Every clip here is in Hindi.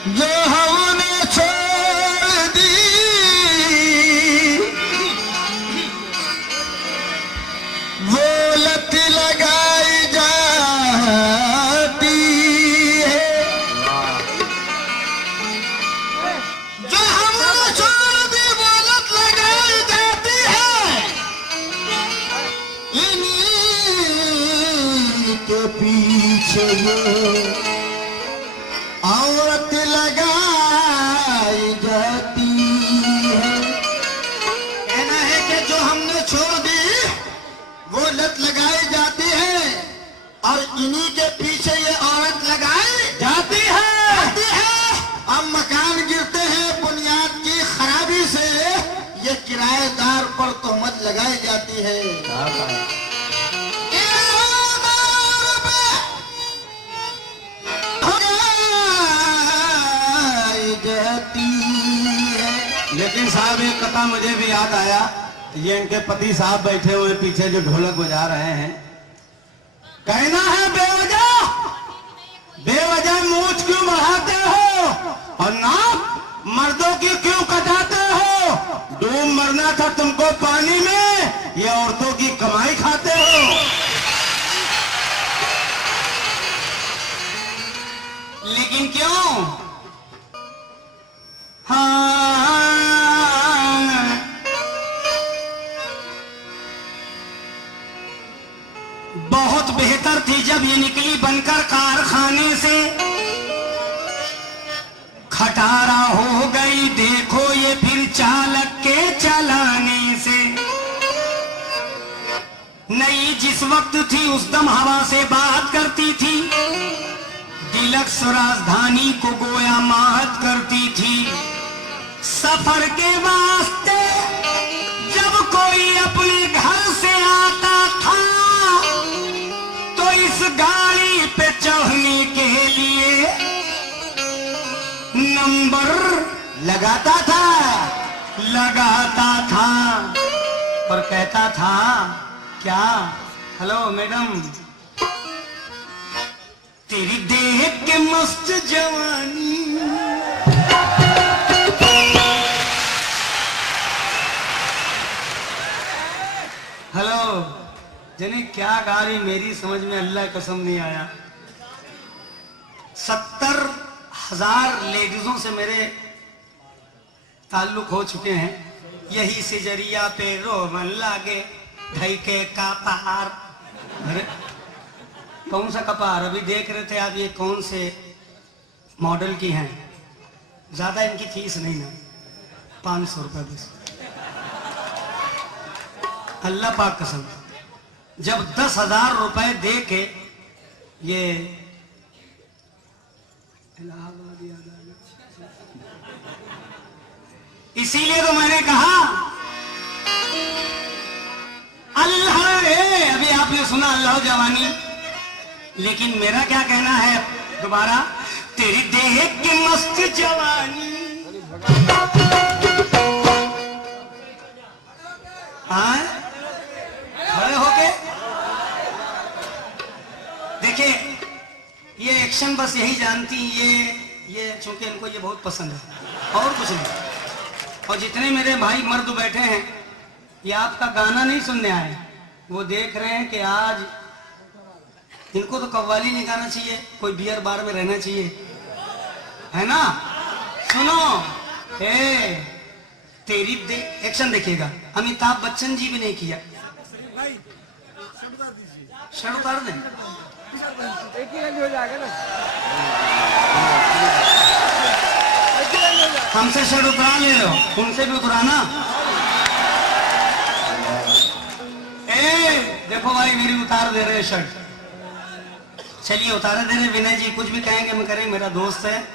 जो हमने छोड़ दी वो लत लगाई जाती है। जो हमने छोड़ दी वो लत लगाई जाती है। इन्हीं के पीछे ये औरत लगाई जाती है। कहना है कि जो हमने छोड़ दी वो लत लगाई जाती है और इन्हीं के पीछे ये औरत लगाई जाती है। अब मकान गिरते हैं बुनियाद की खराबी से, ये किराएदार पर तोहमत लगाई जाती है। लेकिन साहब एक कथा मुझे भी याद आया, ये इनके पति साहब बैठे हुए पीछे जो ढोलक बजा रहे हैं। कहना है बेवजह मूंछ क्यों बढ़ाते हो और नाक मर्दों की क्यों कटाते हो? डूब मरना था तुमको पानी में, ये औरतों की कमाई खाते हो। लेकिन क्यों? हाँ, बहुत बेहतर थी जब ये निकली बनकर कारखाने से। खटारा हो गई देखो ये फिर चालक के चलाने से। नई जिस वक्त थी उस दम हवा से बात करती थी। डिलक्स राजधानी को गोया माहत करती थी। सफर के वास्ते जब कोई अपने घर से आता था तो इस गाड़ी पे चढ़ने के लिए नंबर लगाता था और कहता था क्या, हेलो मैडम, तेरी देख के मस्त जवानी। हेलो जने क्या गाड़ी मेरी समझ में अल्लाह कसम नहीं आया। 70,000 लेडीजों से मेरे ताल्लुक हो चुके हैं। यही से जरिया पे रोवन लागे ढई के कपार। अरे कौन सा कपार? अभी देख रहे थे आप ये कौन से मॉडल की हैं। ज्यादा इनकी फीस नहीं ना, 500 रुपए बस। अल्लाह पाक कसम, जब 10,000 रुपए दे के ये इसीलिए तो मैंने कहा अल्लाह रे। अभी आपने सुना अल्लाह जवानी, लेकिन मेरा क्या कहना है दोबारा, तेरी देह की मस्त जवानी। हाँ खड़े होके देखिए, ये एक्शन बस यही जानती, ये चूंकि इनको ये बहुत पसंद है और कुछ नहीं। और जितने मेरे भाई मर्द बैठे हैं ये आपका गाना नहीं सुनने आए, वो देख रहे हैं कि आज इनको तो कव्वाली नहीं गाना चाहिए, कोई बियर बार में रहना चाहिए, है ना। सुनो तेरी एक्शन देखिएगा, अमिताभ बच्चन जी भी नहीं किया। शर्ट उतार दें, एक ही हो जाएगा ना। हमसे शर्ट उतरा ले लो, उनसे भी उतराना। देखो भाई मेरी उतार दे रहे शर्ट, चलिए उतारे दे रहे। विनय जी कुछ भी कहेंगे मैं करें, मेरा दोस्त है।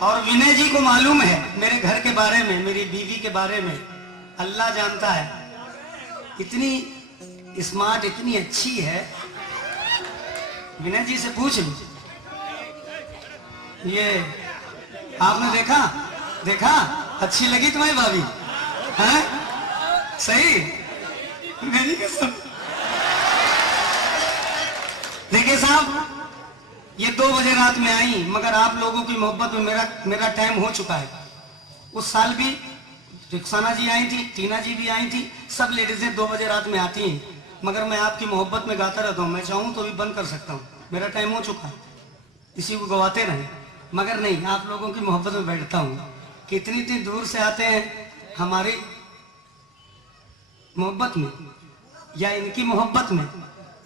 और विनय जी को मालूम है मेरे घर के बारे में, मेरी बीवी के बारे में, अल्लाह जानता है। इतनी स्मार्ट, इतनी अच्छी है। विनय जी से पूछ लो, ये आपने देखा अच्छी लगी तुम्हारी भाभी? हैं सही? मेरी कसम। देखिए साहब, ये 2 बजे रात में आई, मगर आप लोगों की मोहब्बत में मेरा टाइम हो चुका है। उस साल भी रुखसाना जी आई थी, टीना जी भी आई थी, सब लेडीजें 2 बजे रात में आती हैं, मगर मैं आपकी मोहब्बत में गाता रहता हूँ। मैं चाहूँ तो भी बंद कर सकता हूँ, मेरा टाइम हो चुका है, इसी को गवाते रहें, मगर नहीं, आप लोगों की मोहब्बत में बैठता हूँ। कितनी इतनी दूर से आते हैं हमारी मोहब्बत में या इनकी मोहब्बत में,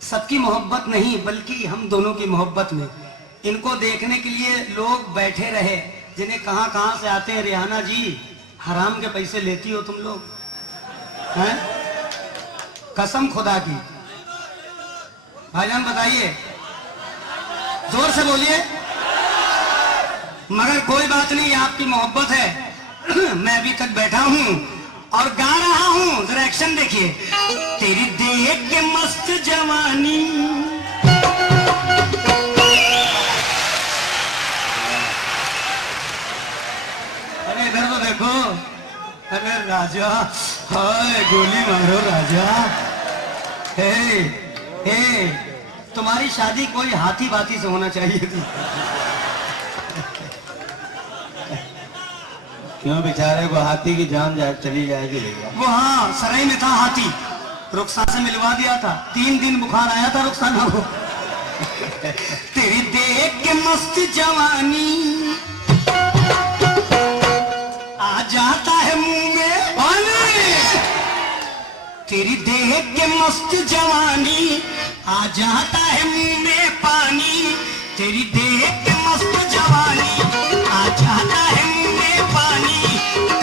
सबकी मोहब्बत नहीं बल्कि हम दोनों की मोहब्बत में। इनको देखने के लिए लोग बैठे रहे, जिन्हें कहां कहां से आते हैं। रिहाना जी, हराम के पैसे लेती हो तुम लोग हैं? कसम खुदा की। भाईजान बताइए, जोर से बोलिए। मगर कोई बात नहीं, आपकी मोहब्बत है। मैं अभी तक बैठा हूं और गा रहा हूं, जरा एक्शन देखिए। तेरी देख के मस्त जवानी, अरे इधर तो देखो, अरे राजा, हाय गोली मारो राजा। हे, तुम्हारी शादी कोई हाथी बाती से होना चाहिए थी। क्यों बेचारे को हाथी की जान चली जाएगी भैया? वो हाँ, सराय में था हाथी, रुखसाना से मिलवा दिया था, 3 दिन बुखार आया था रुखसाना को। तेरी देख के मस्त जवानी आ जाता है मुंह में पानी, तेरी देख के मस्त जवानी आ जाता है मुंह में पानी, तेरी देख के मस्त जवानी आ जाता है मुंह में पानी।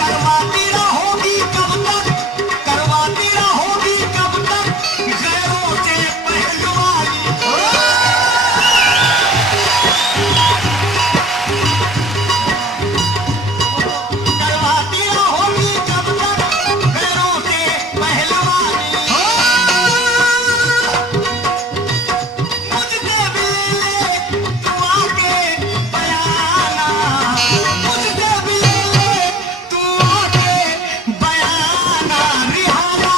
करवाती रहोगी कब तक, करवाती रहोगी कब तक गैरों से पहलवानी। करवाती रहोगी कब तक गैरों से पहलवानी। मुझसे मिले तू आके बयाना, मुझसे मिले तू आके बयाना। रिहाना,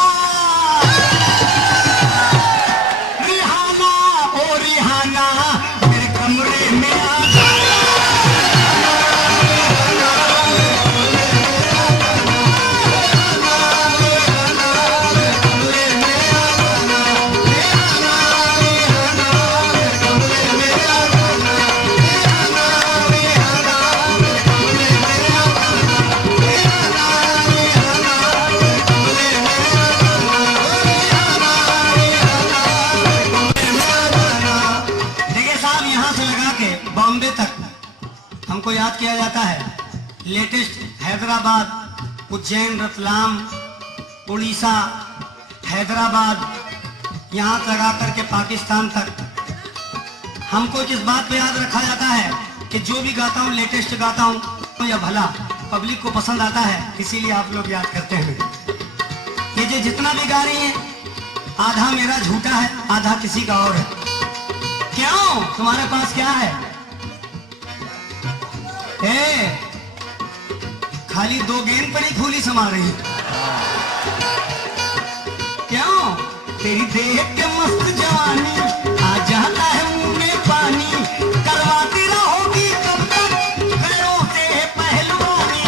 रिहाना, ओ रिहाना, मेरे कमरे में आ जाना। देखिए साहब, यहाँ से लगा के बॉम्बे तक हमको याद किया जाता है। लेटेस्ट हैदराबाद, उज्जैन, रतलाम, उड़ीसा, हैदराबाद, यहाँ लगा करके पाकिस्तान तक हमको जिस बात पे याद रखा जाता है कि जो भी गाता हूँ लेटेस्ट गाता हूँ या भला पब्लिक को पसंद आता है, इसीलिए आप लोग याद करते हैं। ये जो जितना भी गा रही है, आधा मेरा झूठा है, आधा किसी का और है। क्यों? तुम्हारे पास क्या है? खाली 2 गेंद पर ही फूली समा रही है। क्यों? तेरी देख के मस्त जवानी आ जाता है मुंह में पानी। करवाती रहोगी कब तक गैरों से पहलवानी।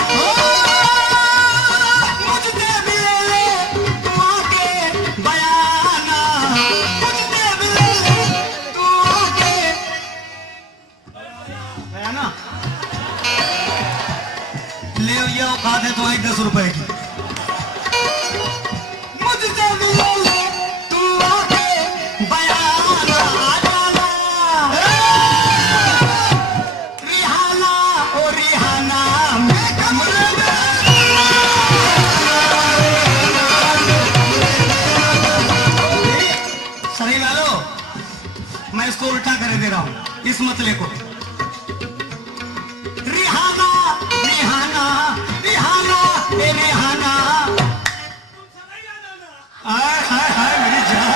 मुझसे मिले तू आके बयाना, मुझसे मिले तू आके बयाना। ले ये औकात है तुम्हारी 10 रुपए की। मुझसे मिले तू आके बयाना, आ जाना। रिहाना, ओ रिहाना, मैं कमरे में। सही वालों, मैं इसको उल्टा कर दे रहा हूं, इस मतले को। रिहाना, रिहाना, रिहाना, ए रिहाना। हाय हाय हाय मेरी जान।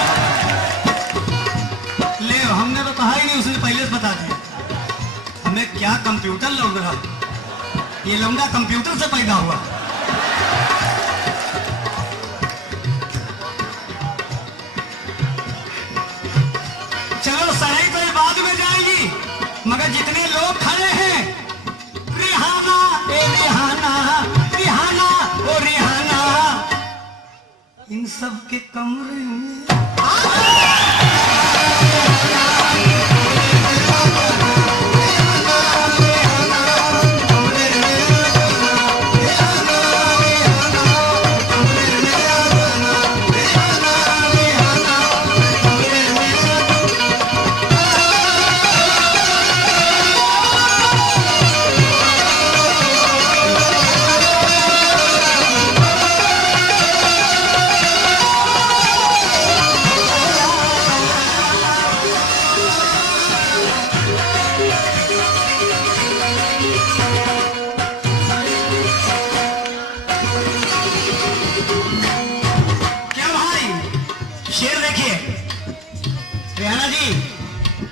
ले, हमने तो कहा ही नहीं, उसने पहले से बता दिया। हमें क्या कंप्यूटर लौट रहा, ये लौंडा कंप्यूटर से पैदा हुआ। चलो सही तो ये बाद में जाएगी, सबके कमरे में।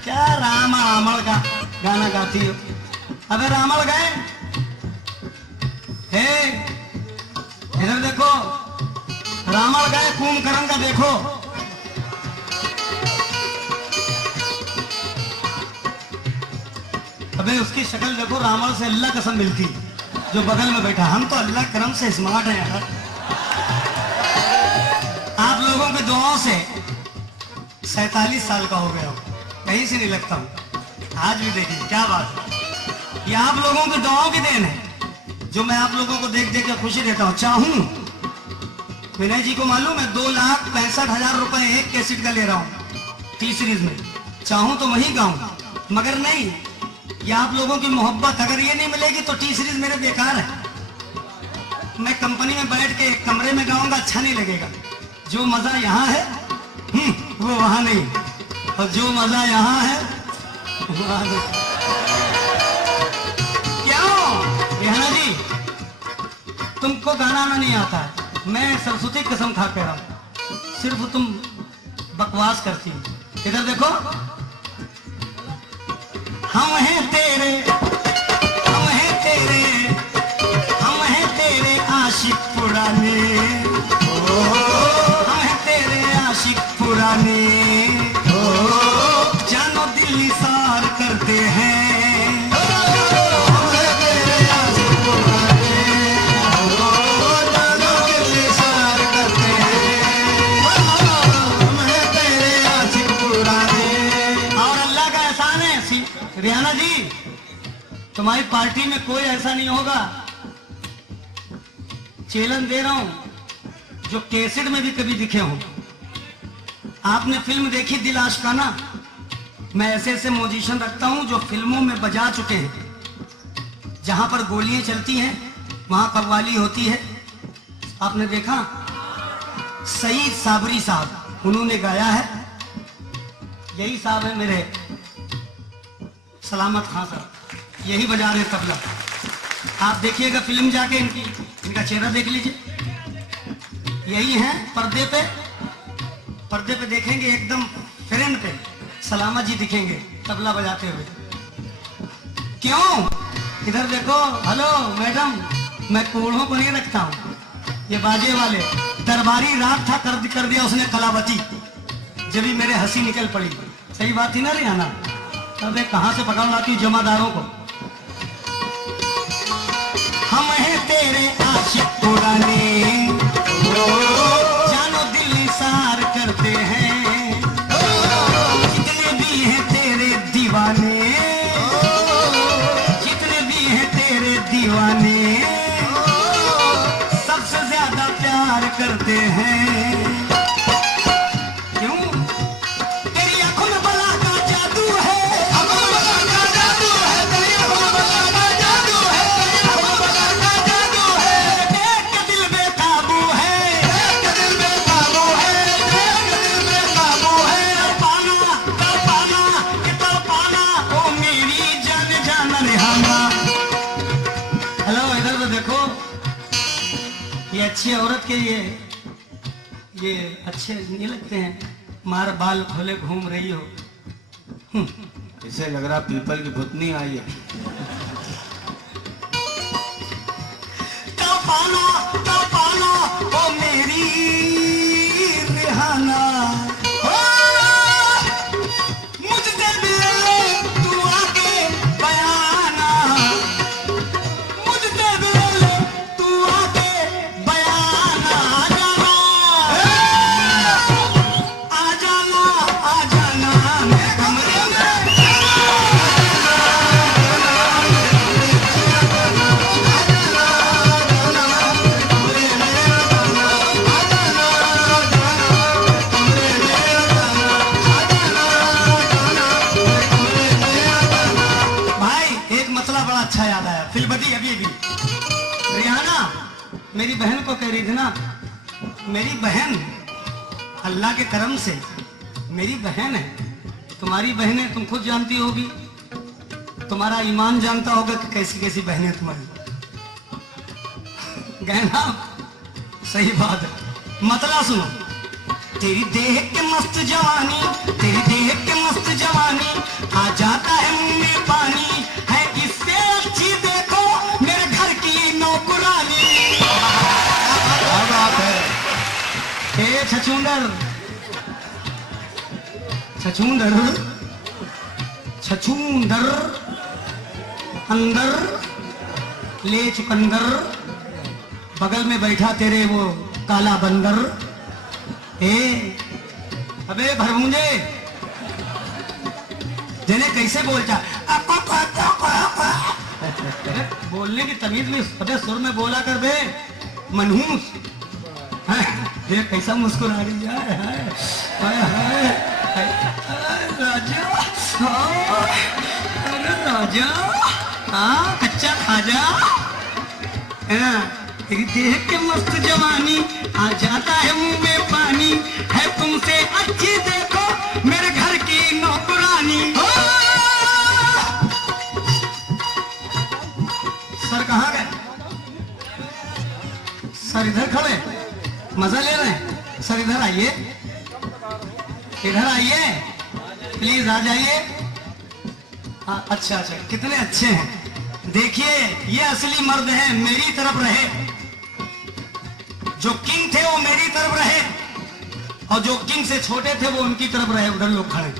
क्या रामा रामल का गाना गाती हो? अबे रामल गए हे, इधर देखो, रामल गए कुंभकर्ण का देखो। अबे उसकी शक्ल देखो, रामल से अल्लाह कसम मिलती जो बगल में बैठा। हम तो अल्लाह करम से स्मार्ट हैं यार। आप लोगों की दुआओं से 47 साल का हो गया हूं, कहीं से नहीं लगता हूं। आज भी देखिए क्या बात है, ये आप लोगों की दुआओं की देन है जो मैं आप लोगों को देख देख कर खुशी देता हूं। चाहूं, विनय जी को मालूम है 2,65,000 रुपए एक कैसेट का ले रहा हूं टी सीरीज में। चाहूं तो वही गाऊं, मगर नहीं, ये आप लोगों की मोहब्बत अगर ये नहीं मिलेगी तो टी सीरीज मेरे बेकार है। मैं कंपनी में बैठ के एक कमरे में गाऊंगा, अच्छा नहीं लगेगा। जो मजा यहाँ है वो वहां नहीं, और जो मजा यहाँ है वहां नहीं। क्यों रेहाना जी, तुमको गाना नहीं आता है? मैं सरस्वती कसम खा कह रहा हूं, सिर्फ तुम बकवास करती हो। इधर देखो, हम हैं तेरे, हम हैं तेरे, हम हैं तेरे आशिक पुराने, हम हैं तेरे आशिक पुराने, जानो दिल निसार करते हैं, हम हैं तेरे आशिक पुराने, जानो दिल निसार करते हैं, हम हैं तेरे आशिक पुराने। और अल्लाह का एहसान है रेहाना जी, तुम्हारी पार्टी में कोई ऐसा नहीं होगा, चैलेंज दे रहा हूं, जो कैसेट में भी कभी दिखे हो। आपने फिल्म देखी दिल आशिकाना? मैं ऐसे ऐसे म्यूजिशियन रखता हूं जो फिल्मों में बजा चुके हैं। जहां पर गोलियां चलती हैं वहां कव्वाली होती है। आपने देखा, सईद साबरी साहब, उन्होंने गाया है। यही साहब है मेरे सलामत खां साहब, यही बजा रहे तबला। आप देखिएगा फिल्म जाके इनका चेहरा देख लीजिए, यही है पर्दे पे देखेंगे, एकदम फ्रेंड पे सलामत जी दिखेंगे तबला बजाते हुए। क्यों? इधर देखो, हेलो मैडम, मैं कूढ़ों को नहीं रखता हूं, ये बाजे वाले। दरबारी रात था, कर दिया उसने कलावती, जब भी मेरे हंसी निकल पड़ी। सही बात थी ना रेहाना? अबे कहां से पकड़ लाती हूँ जमादारों को। हम हैं तेरे आशिक पुराने, जानो दिल निसार करते हैं, जितने भी हैं तेरे दीवाने, जितने भी हैं तेरे दीवाने, सबसे ज्यादा प्यार करते हैं। अच्छी औरत के ये अच्छे नहीं लगते हैं, मार बाल खोले घूम रही हो। इसे लग रहा पीपल की भुतनी आई है। तो पाना ओ मेरी रेहाना, मुझसे मिले तू आके बयाना, मुझसे मिले तू आके बयाना, अच्छा याद आया, फिल्म बदी अभी अभी रियाना मेरी बहन को कह रही थी ना, मेरी बहन अल्लाह के करम से मेरी बहन है, तुम्हारी बहन है, तुम खुद जानती होगी, तुम्हारा ईमान जानता होगा कि कैसी कैसी बहनें तुम्हारी। गहना सही बात है, मतलब सुनो, तेरी देह के मस्त जवानी, तेरी देह के मस्त जवानी, आ जाता है मुंह में पानी, है इससे अच्छी देखो मेरे घर की नौकरानी। क्या बात है। ए छछूंदर, छछूंदर, छछूंदर, अंदर ले चुकंदर, बगल में बैठा तेरे वो काला बंदर। अबे भरमुंजे, जिन्हें कैसे बोलता, बोलने की तमीज में अबे सुर में बोला कर बे, मनहूस। ये कैसा मुस्कुरा रही है, हाय हाय राजा, अरे राजा, हाँ कच्चा खाजा, तेरी देह के मस्त जवानी, आ जाता है मुंह में पानी, है तुमसे अच्छी देखो मेरे घर की नौकरानी। सर कहाँ गए? सर इधर खड़े मजा ले रहे हैं। सर इधर आइए, इधर आइए प्लीज, आ जाइए। हाँ अच्छा अच्छा, कितने अच्छे हैं। देखिए ये असली मर्द हैं, मेरी तरफ रहे, जो किंग थे वो मेरी तरफ रहे, और जो किंग से छोटे थे वो उनकी तरफ रहे। उधर लोग खड़े,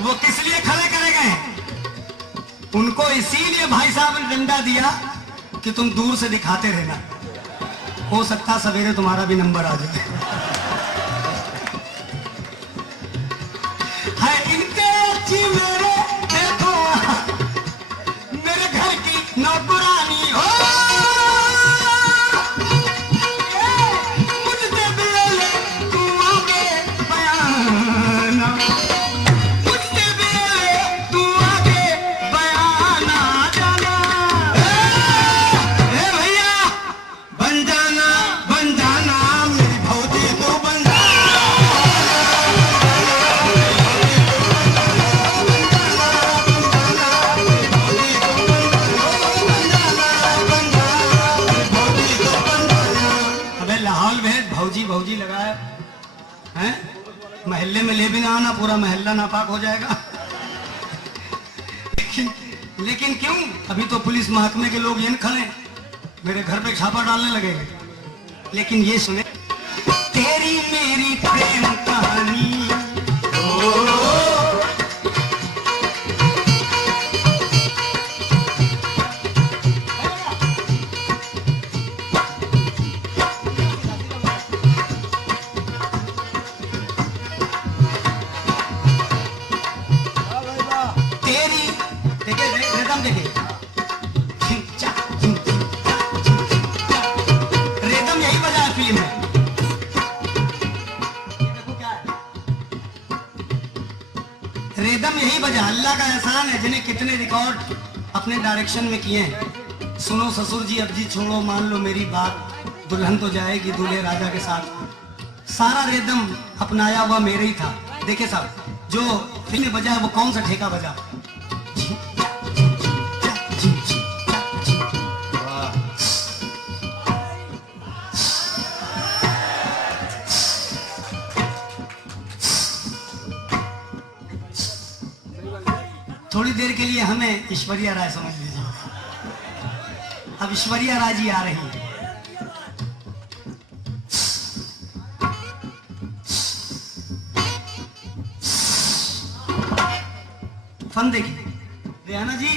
वो किस लिए खड़े करे गए? उनको इसीलिए भाई साहब ने डंडा दिया कि तुम दूर से दिखाते रहना, हो सकता सवेरे तुम्हारा भी नंबर आ जाए। है इनके अच्छी मेरे देखो मेरे घर की नौकरानी हो, मुझसे बेले तू आगे बयाना, मुझसे बेले तू आगे बयाना जाना। भैया बन जाना मेरी भौजी तू बन जाना। भौजी भौजी लगाया हैं, महल्ले में ले भी ना आना, पूरा महल्ला नापाक हो जाएगा। लेकिन क्यों? अभी तो पुलिस महकमे के लोग ये खड़े, मेरे घर पे छापा डालने लगेंगे। लेकिन ये सुने, तेरी मेरी प्रेम कहानी, रेदम यही बजा फिल्म में। देखो क्या है, रेदम यही बजा। अल्लाह का एहसान है, जिन्हें कितने रिकॉर्ड अपने डायरेक्शन में किए हैं। सुनो ससुर जी अब जी छोड़ो, मान लो मेरी बात, दुल्हन तो जाएगी दूल्हे राजा के साथ। सारा रेदम अपनाया हुआ मेरे ही था। देखे साहब, जो फिल्म बजा वो कौन सा ठेका बजा? थोड़ी देर के लिए हमें ऐश्वर्या राय समझ लीजिए। अब ऐश्वर्या राय जी आ रही है। फन देखिए, रियाना जी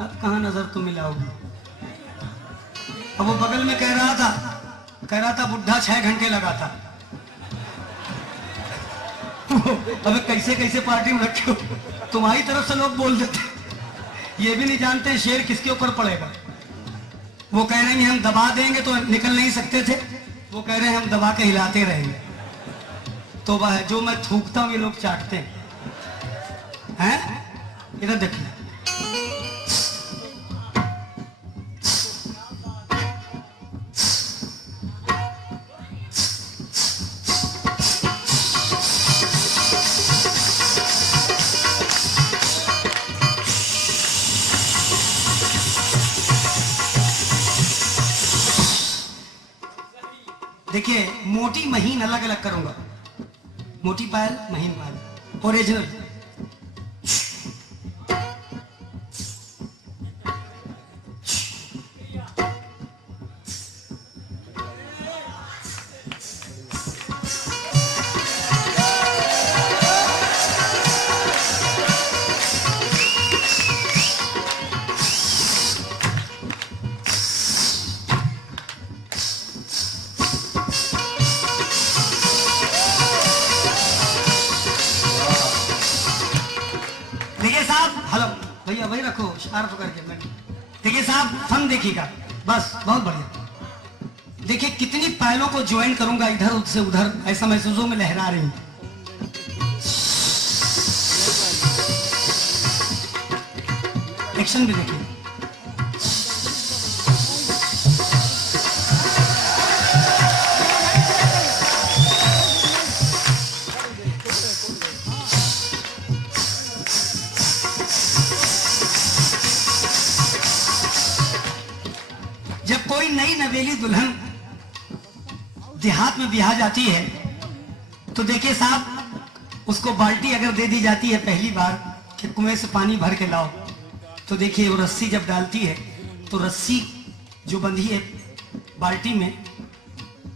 अब कहां नजर तो मिलाओगी? अब वो बगल में कह रहा था बुढ़ा 6 घंटे लगा था। अबे कैसे कैसे पार्टी में रखे हो, तुम्हारी तरफ से लोग बोल देते, ये भी नहीं जानते शेर किसके ऊपर पड़ेगा। वो कह रहे हैं हम दबा देंगे तो निकल नहीं सकते थे, वो कह रहे हैं हम दबा के हिलाते रहेंगे। तो वह जो मैं थूकता हूं ये लोग चाटते हैं। इधर देखिए। देखिए मोटी महीन अलग अलग करूंगा, मोटी पायल महीन पायल ओरिजिनल। देखिए साहब, हेलो भैया वही रखो शार्प करके। मैं देखिए साहब फन देखिएगा, बस बहुत बढ़िया। देखिए कितनी पायलों को ज्वाइन करूंगा इधर से उधर, ऐसा महसूस हो में लहरा रही हूं। एक्शन भी देखिए। जब कोई नई नवेली दुल्हन देहात में ब्याह जाती है तो देखिए साहब उसको बाल्टी अगर दे दी जाती है पहली बार कि कुएं से पानी भर के लाओ, तो देखिए वो रस्सी जब डालती है तो रस्सी जो बंधी है बाल्टी में,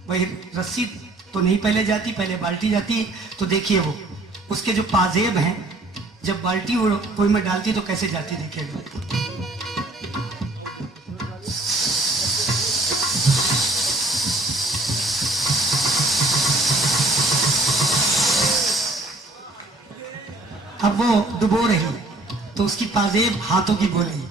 वही रस्सी तो नहीं पहले जाती, पहले बाल्टी जाती है। तो देखिए वो उसके जो पाजेब हैं जब बाल्टी वो कुएं में डालती तो कैसे जाती देखिएगा। अब वो डुबो रही तो उसकी पाजेब हाथों की बोली।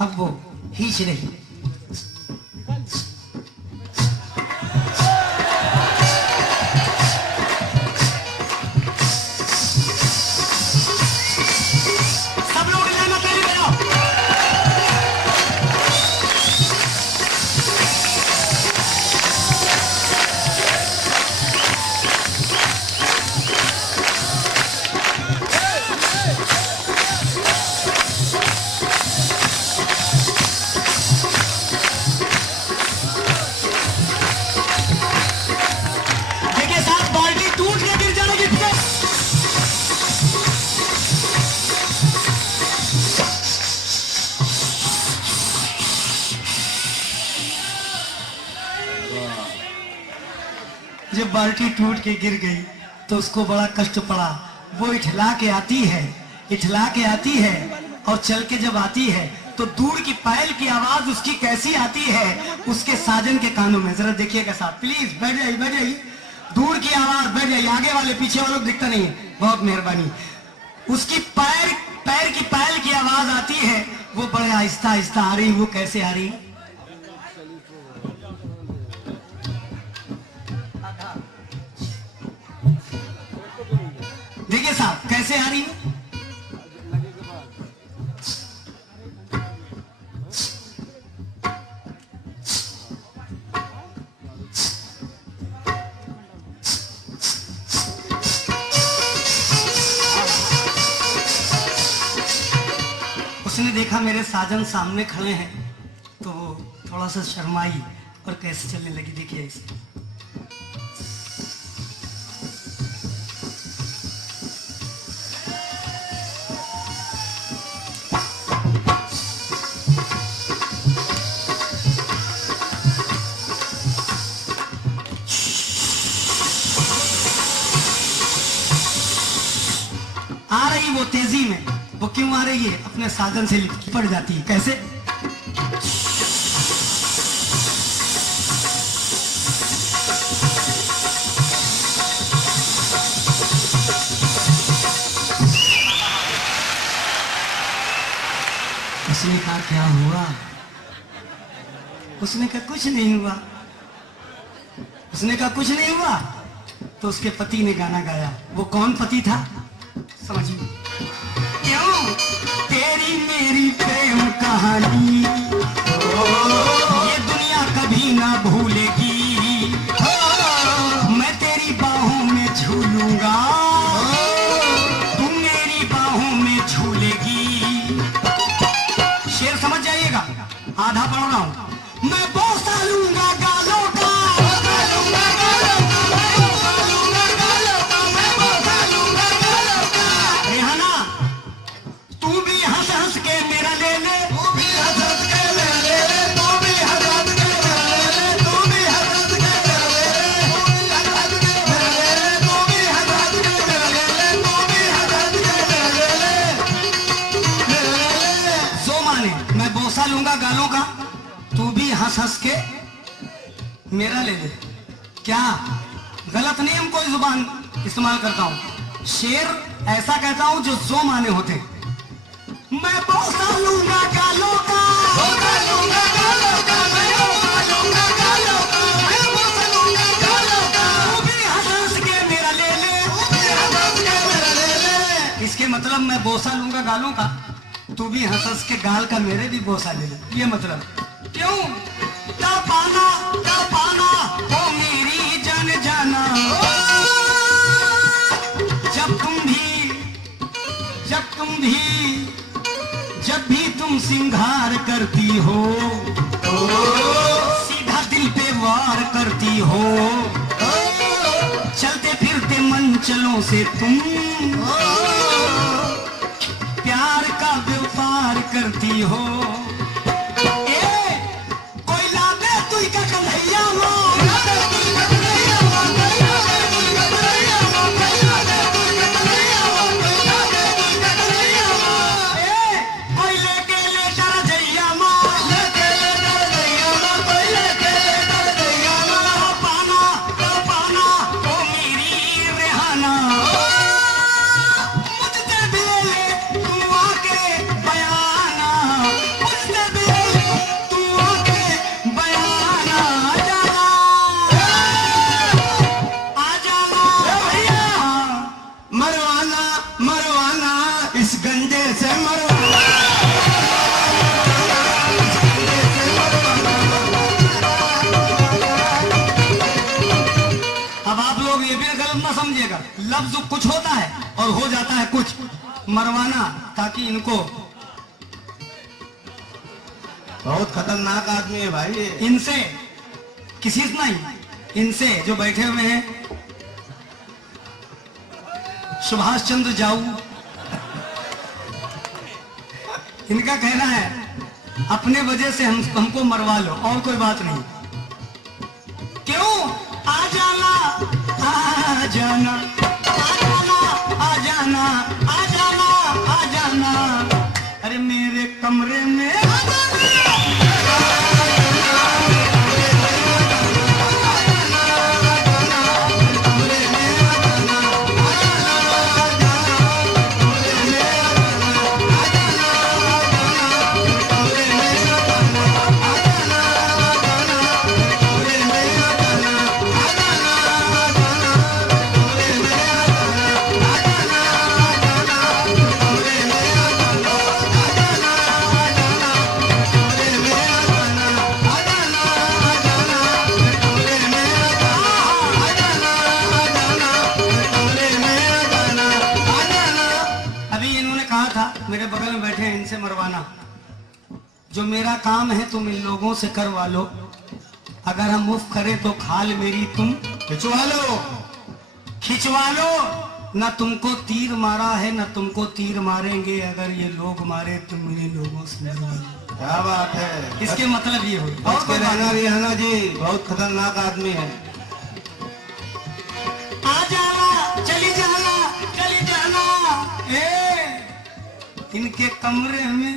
अब वो खींच रही। सब लोग लेना पहले आओ। जब बाल्टी टूट के गिर गई तो उसको बड़ा कष्ट पड़ा। वो इठला के आती है, इठला के आती है और चल के जब आती है तो दूर की पायल की आवाज उसकी कैसी आती है उसके साजन के कानों में। जरा देखिएगा साहब, प्लीज बैठ जाइए, बैठ जाइए। दूर की आवाज, बैठ जाइए। आगे वाले पीछे वालों को दिखता नहीं है, बहुत मेहरबानी। उसकी पैर की पायल की आवाज आती है, वो बड़े आहिस्ता आहिस्ता आ रही। वो कैसे आ रही? देखिए साहब कैसे आ रही है। उसने देखा मेरे साजन सामने खड़े हैं तो वो थोड़ा सा शर्माई और कैसे चलने लगी। देखिए इसे। आ रही वो तेजी में। वो क्यों आ रही है? अपने साधन से लिपट जाती है। कैसे? उसने कहा क्या हुआ? उसने कहा कुछ नहीं हुआ। उसने कहा कुछ नहीं हुआ, तो उसके पति ने गाना गाया। वो कौन पति था समझिए। क्यों तेरी मेरी प्रेम कहानी ये दुनिया कभी ना भूलेगी, मैं तेरी बाहों में झूलूंगा, तुम मेरी बाहों में झूलेगी। शेर समझ जाइएगा, आधा पढ़ रहा हूं। मैं बोसा लूंगा गालों का, रेहाना तू भी हंस हंस के मेरा ले ले, तू भी हंस हंस के मेरा ले ले, तू भी हंस हंस के मेरा ले ले, तू भी हंस हंस के मेरा ले ले, तू भी हंस हंस के मेरा ले ले, तू भी हंस हंस के मेरा ले ले, तू भी हंस हंस के मेरा ले ले। सो माने मैं बोसा लूंगा गालों का, तू भी हंस हंस के मेरा ले ले। क्या गलत नहीं हम कोई जुबान इस्तेमाल करता हूं, शेर ऐसा कहता हूं जो माने होते। मैं बोसा लूंगा गालों का, बोसा लूंगा गालों का, मैं बोसा लूंगा गालों का, मैं बोसा लूंगा गालों का, तू भी हंस हंस के मेरा ले ले, तू भी हंस हंस के मेरा ले ले। इसके मतलब मैं बोसा लूंगा गालों का, तू भी हंस हंस के गाल का मेरे भी बोसा ले ले, ये मतलब। क्यों क्या पाना ओ मेरी जान जाना, जब भी तुम सिंगार करती हो, सीधा दिल पे वार करती हो, चलते फिरते मंचलों से तुम प्यार का व्यापार करती हो। कोई लादे तू का कन्हैया हो, लफ्ज कुछ होता है और हो जाता है कुछ। मरवाना ताकि इनको, बहुत खतरनाक आदमी है भाई। इनसे किसी से नहीं, इनसे जो बैठे हुए हैं सुभाष चंद्र जाऊ, इनका कहना है अपने वजह से हमको मरवा लो और कोई बात नहीं। क्यों आ जाना आ जाना आ जाना आ जाना आ जाना आ जाना, अरे मेरे कमरे में आ जाना। मेरे बगल में बैठे हैं, इनसे मरवाना। जो मेरा काम है तुम इन लोगों से करवा लो, अगर हम मुफ्त करें तो खाल मेरी तुम खिंचवा लो। ना तुमको तीर मारा है ना तुमको तीर मारेंगे, अगर ये लोग मारे तुम इन्हीं लोगों से मरवा लो। क्या बात है, इसके मतलब ये हो। और रहना रिहाना जी बहुत खतरनाक आदमी है। आ जाना चली जाना इनके कमरे में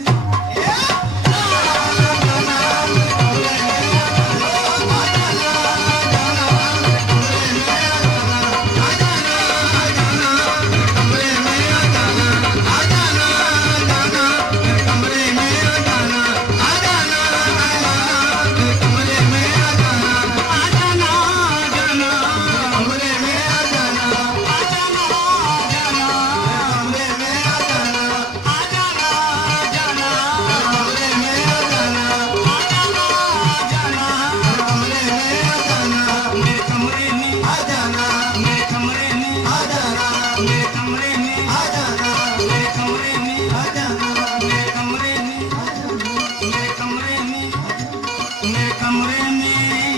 कमरे में